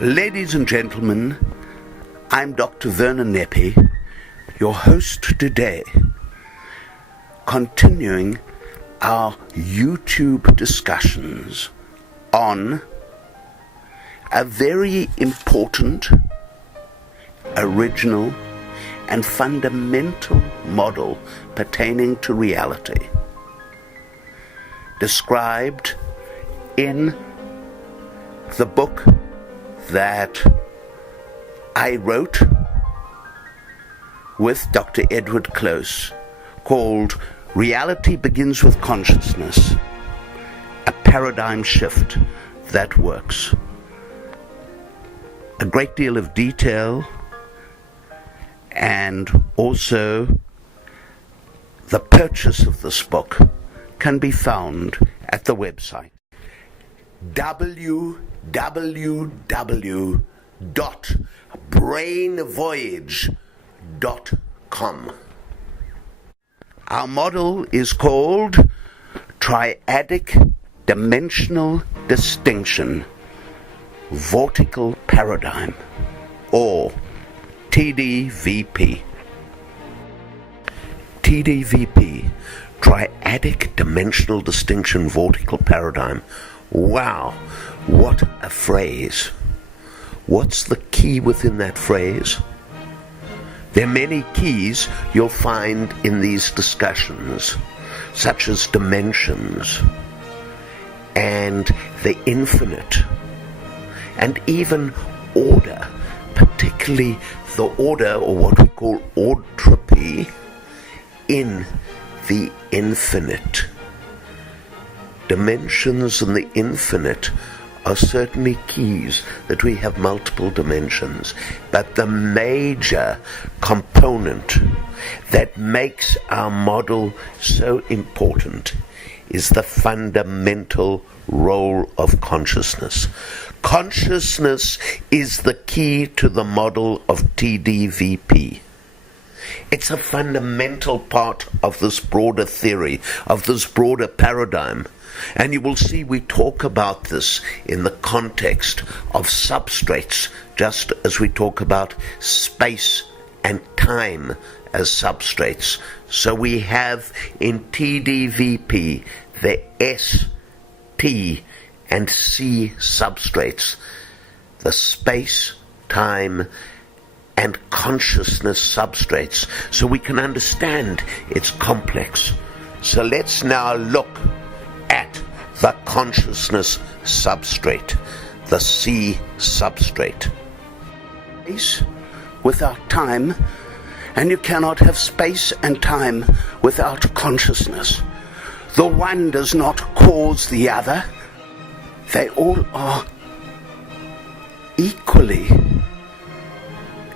Ladies and gentlemen, I'm Dr. Werner Neppe, your host today, continuing our YouTube discussions on a very important, original, and fundamental model pertaining to reality, described in the book that I wrote with Dr. Edward Close, called Reality Begins with Consciousness, a paradigm shift that works. A great deal of detail, and also the purchase of this book can be found at the website www.brainvoyage.com. Our model is called Triadic Dimensional Distinction Vortical Paradigm, or TDVP. TDVP, Triadic Dimensional Distinction Vortical Paradigm. Wow, what a phrase. What's the key within that phrase? There are many keys you'll find in these discussions, such as dimensions and the infinite, and even order, particularly the order, or what we call ortropy, in the infinite. Dimensions and the infinite are certainly keys, that we have multiple dimensions, but the major component that makes our model so important is the fundamental role of consciousness. Consciousness is the key to the model of TDVP. It's a fundamental part of this broader theory, of this broader paradigm. And you will see we talk about this in the context of substrates, just as we talk about space and time as substrates. So we have in TDVP the S, T, and C substrates, the space, time, and consciousness substrates, so we can understand it's complex. So let's now look at the consciousness substrate, the C substrate. Space without time, and you cannot have space and time without consciousness. The one does not cause the other. They all are equally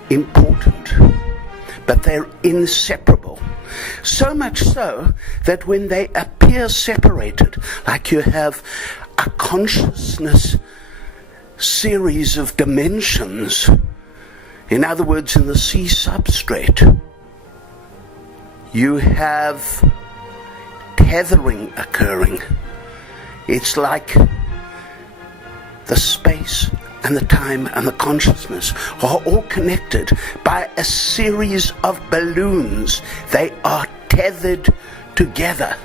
important, but they're inseparable. So much so that when they appear separated, like you have a consciousness series of dimensions, in other words, in the C substrate, you have tethering occurring. It's like the space and the time and the consciousness are all connected by a series of balloons. They are tethered together.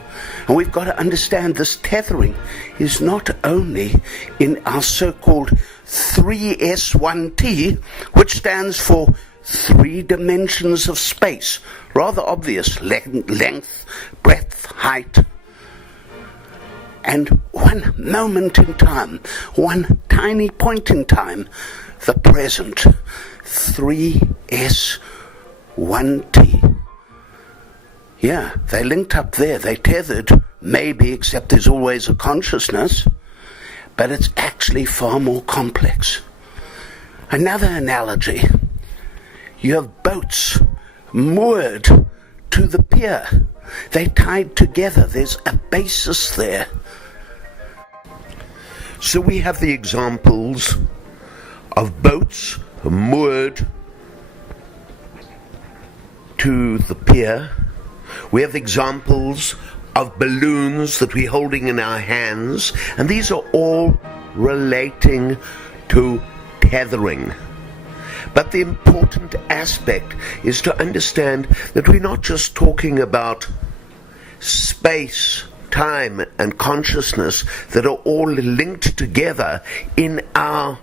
And we've got to understand this tethering is not only in our so-called 3S1T, which stands for 3 dimensions of space. Rather obvious: length, breadth, height. And one moment in time, one tiny point in time, the present, 3S1T. Yeah, they linked up there, they tethered, maybe, except there's always a consciousness, but it's actually far more complex. Another analogy: you have boats moored to the pier. They tied together, there's a basis there. So we have the examples of boats moored to the pier. We have examples of balloons that we're holding in our hands, and these are all relating to tethering. But the important aspect is to understand that we're not just talking about space, time, and consciousness that are all linked together in our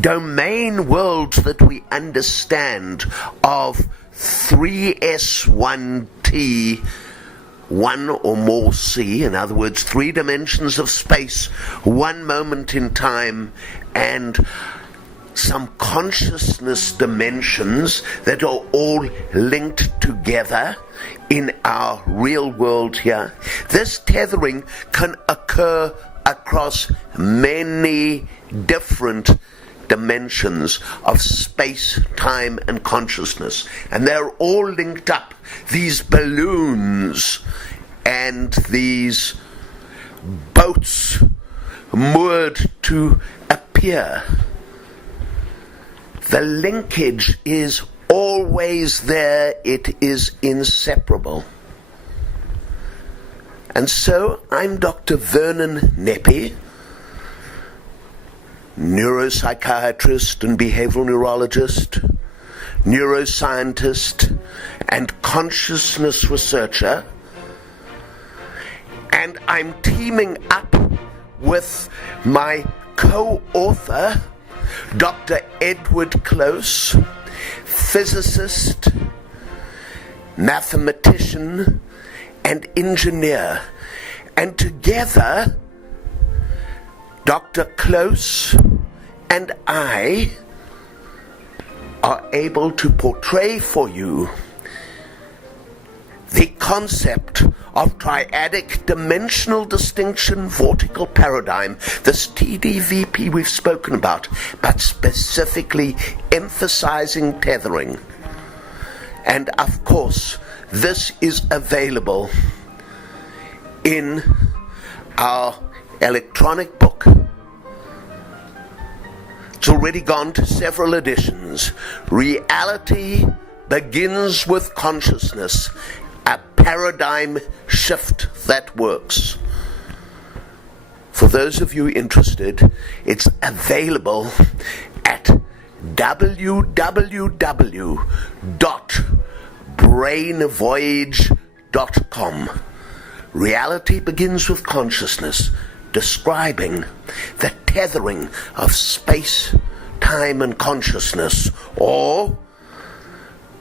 domain worlds that we understand of 3S1T, 1 or more C, in other words, 3 dimensions of space, 1 moment in time, and some consciousness dimensions that are all linked together in our real world here. This tethering can occur across many different dimensions of space, time, and consciousness, and they're all linked up. These balloons and these boats moored to appear, the linkage is always there. It is inseparable. And so I'm Dr. Vernon Neppe, neuropsychiatrist and behavioral neurologist, neuroscientist, and consciousness researcher. And I'm teaming up with my co-author, Dr. Edward Close, physicist, mathematician, and engineer. And together, Dr. Close and I are able to portray for you the concept of triadic dimensional distinction vortical paradigm, this TDVP we've spoken about, but specifically emphasizing tethering. And of course, this is available in our electronic book. It's already gone to several editions. Reality Begins with Consciousness, a paradigm shift that works. For those of you interested, it's available at www.brainvoyage.com. Reality Begins with Consciousness, describing the tethering of space, time, and consciousness, or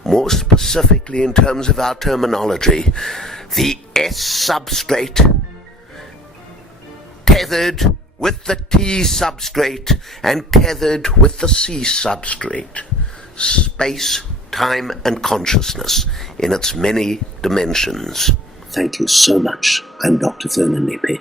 more specifically in terms of our terminology, the S substrate tethered with the T substrate and tethered with the C substrate. Space, time, and consciousness in its many dimensions. Thank you so much. I'm Dr. Vernon Neppe.